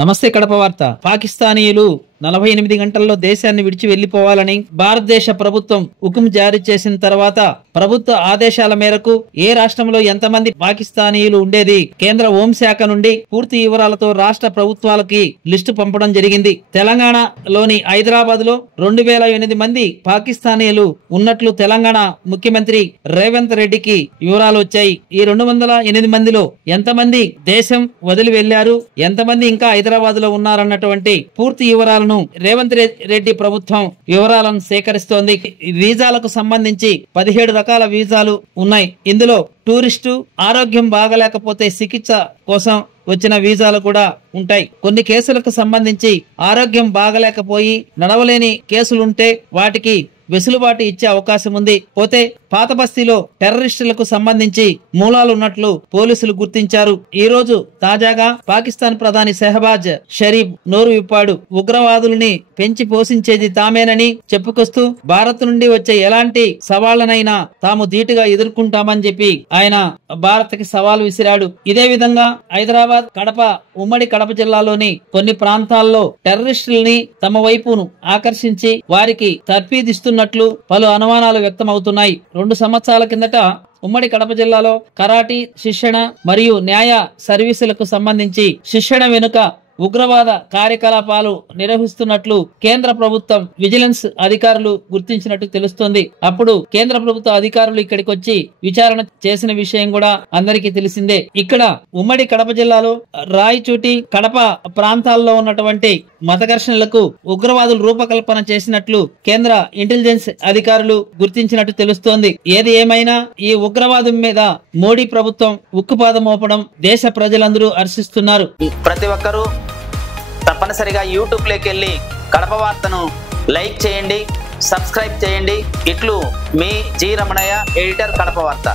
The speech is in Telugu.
నమస్తే కడప వార్త. పాకిస్తానీయులు 48 గంటల్లో దేశాన్ని విడిచి వెళ్లిపోవాలని భారతదేశ ప్రభుత్వం హుకుం జారీ చేసిన తర్వాత ప్రభుత్వ ఆదేశాల మేరకు ఏ రాష్ట్రంలో ఎంతమంది పాకిస్తానీయులు ఉండేది కేంద్ర హోంశాఖ నుండి పూర్తి వివరాలతో రాష్ట్ర ప్రభుత్వాలకి లిస్టు పంపడం జరిగింది. తెలంగాణలోని హైదరాబాద్ లో 2008 మంది పాకిస్తానీయులు ఉన్నట్లు తెలంగాణ ముఖ్యమంత్రి రేవంత్ రెడ్డికి వివరాలు వచ్చాయి. ఈ 208 మందిలో ఎంతమంది దేశం వదిలి వెళ్లారు, ఎంతమంది ఇంకా హైదరాబాద్ లో ఉన్నారన్నటువంటి పూర్తి వివరాలను రేవంత్ రెడ్డి ప్రభుత్వం వివరాలను సేకరిస్తోంది. వీసాలకు సంబంధించి 17 రకాల వీసాలు ఉన్నాయి. ఇందులో టూరిస్టు, ఆరోగ్యం బాగలేకపోతే చికిత్స కోసం వచ్చిన వీసాలు కూడా ఉంటాయి. కొన్ని కేసులకు సంబంధించి ఆరోగ్యం బాగలేకపోయి నడవలేని కేసులుంటే వాటికి వెసులుబాటు ఇచ్చే అవకాశం ఉంది. పోతే పాత బస్తీలో టెర్రరిస్టులకు సంబంధించి మూలాలు ఉన్నట్లు పోలీసులు గుర్తించారు. ఈ రోజు తాజాగా పాకిస్తాన్ ప్రధాని షెహబాజ్ షరీఫ్ నోరు విప్పాడు. ఉగ్రవాదుల్ని పెంచి పోషించేది తామేనని చెప్పుకొస్తూ భారత్ నుండి వచ్చే ఎలాంటి సవాళ్లనైనా తాము ధీటుగా ఎదుర్కొంటామని చెప్పి ఆయన భారత్ కి సవాల్ విసిరాడు. ఇదే విధంగా హైదరాబాద్, కడప, ఉమ్మడి కడప జిల్లాలోని కొన్ని ప్రాంతాల్లో టెర్రరిస్టుల్ని తమ వైపును ఆకర్షించి వారికి తర్ఫీదిస్తున్నట్లు పలు అనుమానాలు వ్యక్తమవుతున్నాయి. 2 సంవత్సరాల కిందట ఉమ్మడి కడప జిల్లాలో కరాటీ శిక్షణ మరియు న్యాయ సర్వీసులకు సంబంధించి శిక్షణ వెనుక ఉగ్రవాద కార్యకలాపాలు నిర్వహిస్తున్నట్లు కేంద్ర ప్రభుత్వం విజిలెన్స్ అధికారులు గుర్తించినట్టు తెలుస్తోంది. అప్పుడు కేంద్ర ప్రభుత్వ అధికారులు ఇక్కడికి వచ్చి విచారణ చేసిన విషయం కూడా అందరికీ తెలిసిందే. ఇక్కడ ఉమ్మడి కడప జిల్లాలో రాయచోటి, కడప ప్రాంతాల్లో ఉన్నటువంటి మత ఘర్షణలకు ఉగ్రవాదులు రూపకల్పన చేసినట్లు కేంద్ర ఇంటెలిజెన్స్ అధికారులు గుర్తించినట్టు తెలుస్తోంది. ఏది ఏమైనా ఈ ఉగ్రవాదం మీద మోడీ ప్రభుత్వం ఉక్కుపాదం మోపడం దేశ ప్రజలందరూ హర్షిస్తున్నారు. ప్రతి ఒక్కరూ తప్పనిసరిగా యూట్యూబ్ లోకి వెళ్ళి కడప వార్తను లైక్ చేయండి, సబ్స్క్రైబ్ చేయండి. ఇట్లు మీ జి రమణయ్య, ఎడిటర్, కడప వార్త.